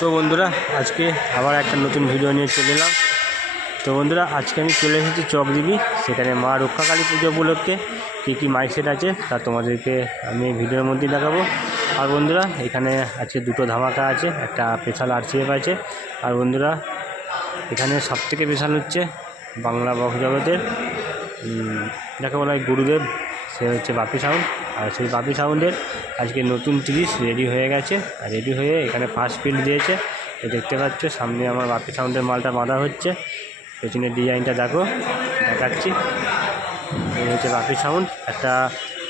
তো বন্ধুরা, আজকে আবার একটা নতুন ভিডিও নিয়ে চলে এলাম। তো বন্ধুরা, আজকে আমি চলে এসেছি চকদিঘি সেখানে মা রক্ষাকালী পুজো উপলক্ষে কী কী মাইসেট আছে তা তোমাদেরকে আমি ভিডিওর মধ্যে দেখাবো। আর বন্ধুরা, এখানে আজকে দুটো ধামাকা আছে, একটা স্পেশাল আরসিএফ আছে। আর বন্ধুরা, এখানে সবথেকে স্পেশাল হচ্ছে বাংলা বক্স জগতের যাকে বলা হয় গুরুদেব। সে হচ্ছে বাপি সাউন্ড। আর সেই বাপি সাউন্ডের আজকে নতুন তিরিশ রেডি হয়ে গেছে। আর রেডি হয়ে এখানে ফার্স্ট ফিল্ড দিয়েছে। এ দেখতে পাচ্ছ, সামনে আমার বাপি সাউন্ডের মালটা বাঁধা হচ্ছে। পেছনের ডিজাইনটা দেখো, দেখাচ্ছি। এই হচ্ছে বাপি সাউন্ড। একটা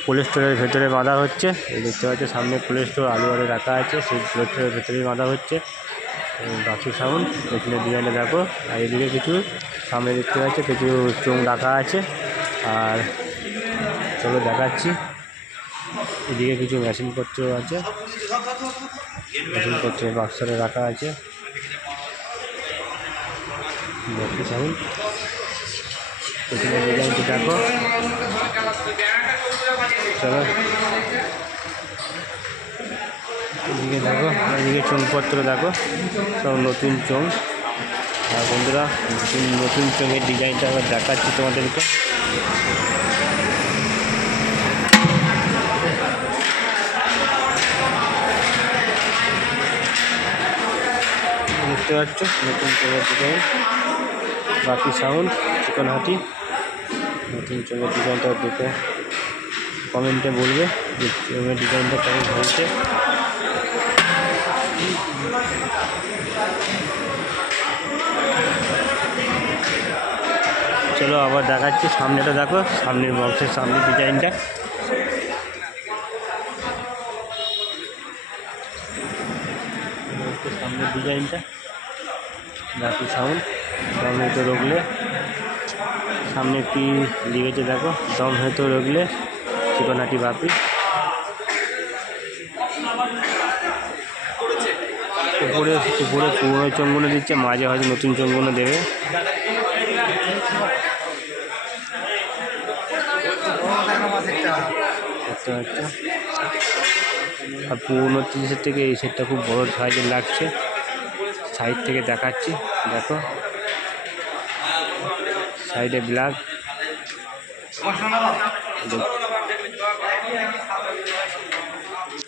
কোল্ড স্টোরের ভেতরে বাঁধা হচ্ছে। এই দেখতে পাচ্ছ, সামনে কোল্ড স্টোর আলু আলু রাখা আছে। সেই কোল্ড স্টোরের ভেতরেই বাঁধা হচ্ছে। বাপি সাউন্ড, পেছনে ডিজাইনটা দেখো। আর এদিকে কিছু, সামনে দেখতে পাচ্ছ, কিছু চোখ রাখা আছে। আর চলো দেখাচ্ছি। এদিকে কিছু মেশিনপত্র আছে। মেশিনপত্র বাক্সরে রাখা আছে। বাপি সাউন্ড পেছনে দেখো। চলো। এদিকে দেখো, এদিকে চোঙপত্র দেখো। সব নতুন চোঙ আর বন্ধুরা, নতুন নতুন চোঙের ডিজাইনটা আবার দেখাচ্ছি তোমাদেরকে। দেখতে পাচ্ছ, নতুন চোঙের ডিজাইন। বাকি সাউন্ড চিকন হাতি নতুন চোঙের ডিজাইনটা দেখে কমেন্টে বলবে যে চোঙের ডিজাইনটা কেমন হয়েছে। চলো আবার দেখাচ্ছি, সামনেটা দেখো, সামনের বক্সের সামনের ডিজাইনটা। সামনের ডিজাইনটা। বাকি সাউন্ড দম তো রোগলে। সামনে কি লিখেছে দেখো। দম হয়তো রোগলে চিকনাটি বাপি উপরে উপরে পুরনো চঙ্গুনো দিচ্ছে, মাঝে হয়তো নতুন চঙ্গুনো দেবে। আর পুরনো তিরিশের থেকে এই সেটটা খুব বড় সাইজের লাগছে। সাইড থেকে দেখাচ্ছি দেখো। সাইডে ব্ল্যাক।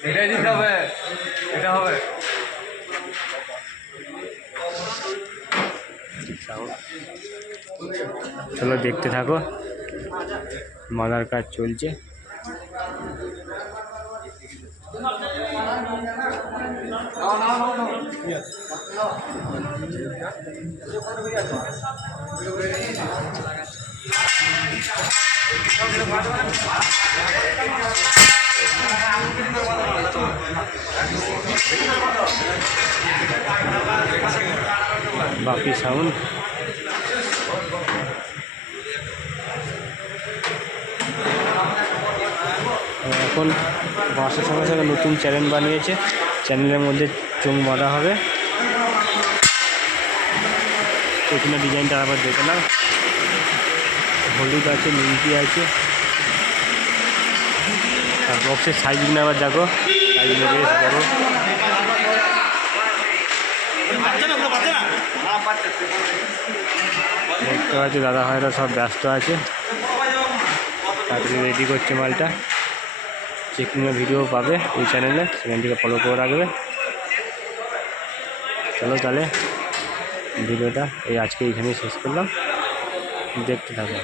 এটাই দিতে হবে এটা হবে। চলো দেখতে থাকো মালার কাজ চলছে। বাকি সাউন্ড। এখন বাসের সঙ্গে সঙ্গে নতুন চ্যানেল বানিয়েছে। চ্যানেলের মধ্যে চোখ বাঁধা হবে। এখানে ডিজাইনটা আবার দেখে নাও হলুদ আছে নিমকি আছে। আর বক্সের সাইজগুলো আবার দেখো। সাইজগুলো বেশ বড়ো। দেখতে পাচ্ছি দাদা ভাইরা সব ব্যস্ত আছে। তাড়াতাড়ি রেডি করছে মালটা। চেকিংয়ের ভিডিও পাবে এই চ্যানেলে সেখান থেকে ফলো করে রাখবে। চলো তাহলে। ভিডিওটা। এই আজকে এইখানেই শেষ করলাম। দেখতে থাকো।